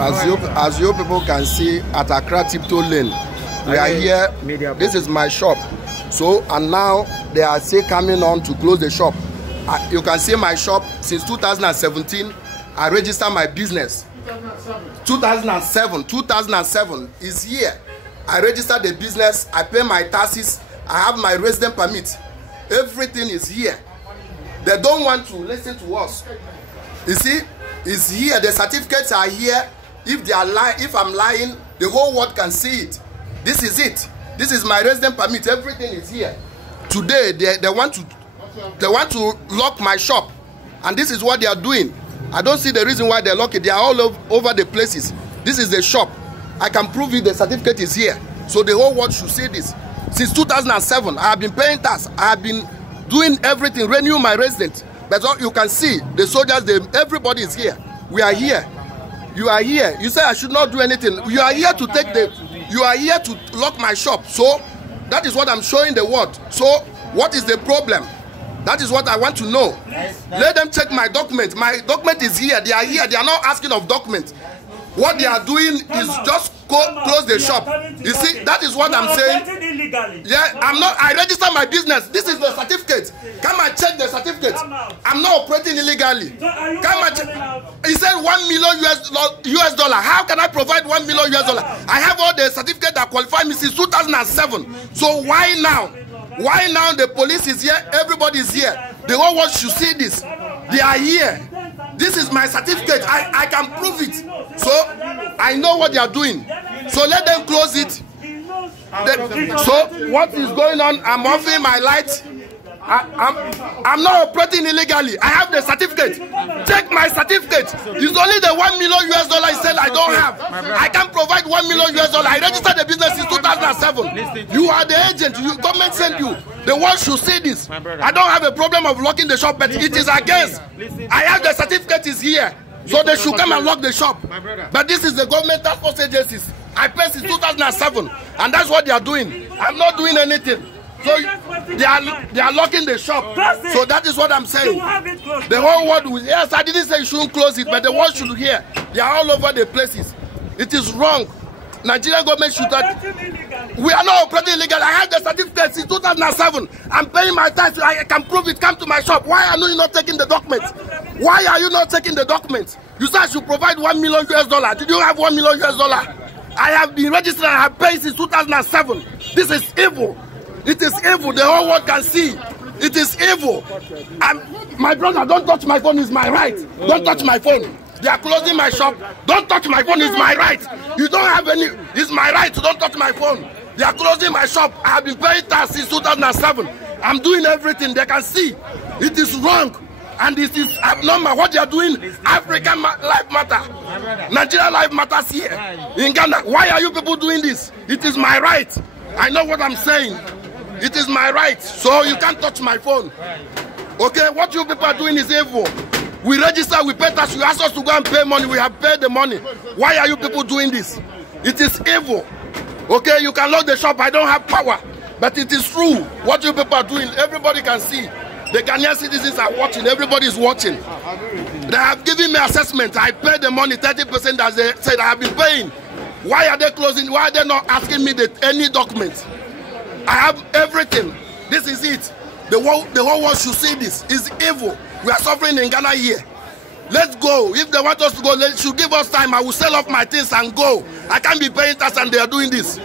As you people can see at Accra Tiptoe Lane, we are here. This is my shop. So, and now they are still coming on to close the shop. You can see my shop since 2017. I registered my business. 2007 is here. I registered the business. I pay my taxes. I have my resident permit. Everything is here. They don't want to listen to us. You see, it's here. The certificates are here. If they are if I'm lying, the whole world can see it. This is it. This is my resident permit. Everything is here. Today they want to lock my shop, and this is what they are doing. I don't see the reason why they lock it. They are all over the places. This is the shop. I can prove it. The certificate is here. So the whole world should see this. Since 2007, I have been paying tax. I have been doing everything, renewing my residence. But you can see the soldiers. Everybody is here. We are here. You are here. You say I should not do anything. You are here to take the. You are here to lock my shop. So that is what I'm showing the world. So what is the problem? That is what I want to know. Let them check my document. My document is here. They are here. They are not asking of documents. What they are doing is just close the shop. You see, that is what I'm saying. Yeah, I register my business. This is the certificate. Come and check the certificate. I'm not operating illegally. Come and check. He said $1 million US dollar. How can I provide $1 million US dollar? I have all the certificates that qualify me since 2007. So why now? Why now the police is here? Everybody is here. The whole world should see this. They are here. This is my certificate. I can prove it. So I know what they are doing. So let them close it. So what is going on? I'm offering my light. I'm not operating illegally. I have the certificate. Check my certificate. It's only the $1 million US dollar I said I don't have. I can provide $1 million US dollar. I registered the business in 2007. You are the agent. Government sent you. The world should see this. I don't have a problem of locking the shop, but it is against. I have the certificate is here. So they should come and lock the shop. But this is the government task force agencies. I paid since 2007. And that's what they are doing. I'm not doing anything. So they are locking the shop. So that is what I'm saying. The whole world will, yes, I didn't say you shouldn't close it, but the world should hear. They are all over the places. It is wrong. Nigerian government should not. We are not operating illegally. I have the certificate since 2007. I'm paying my tax. I can prove it. Come to my shop. Why are you not taking the documents? Why are you not taking the documents? You said I should provide $1 million US dollar. Did you have $1 million US dollar? I have been registered. I have paid since 2007. This is evil. It is evil. The whole world can see. It is evil. My brother, don't touch my phone. It's my right. Don't touch my phone. They are closing my shop. Don't touch my phone. It's my right. You don't have any. It's my right. So don't touch my phone. They are closing my shop. I have been paying tax since 2007. I'm doing everything. They can see. It is wrong. And this is abnormal. What they are doing, African life matter. Nigeria life matters here. In Ghana. Why are you people doing this? It is my right. I know what I'm saying. It is my right. So you can't touch my phone. Okay, what you people are doing is evil. We register, we pay tax, you ask us to go and pay money, we have paid the money. Why are you people doing this? It is evil. Okay, you can lock the shop, I don't have power. But it is true. What you people are doing, everybody can see. The Ghanaian citizens are watching, everybody is watching. They have given me assessment, I paid the money, 30% as they said I have been paying. Why are they closing? Why are they not asking me any documents? I have everything. This is it. The whole world should see this. It's evil. We are suffering in Ghana here. Let's go. If they want us to go, they should give us time. I will sell off my things and go. I can't be paying tax and they are doing this.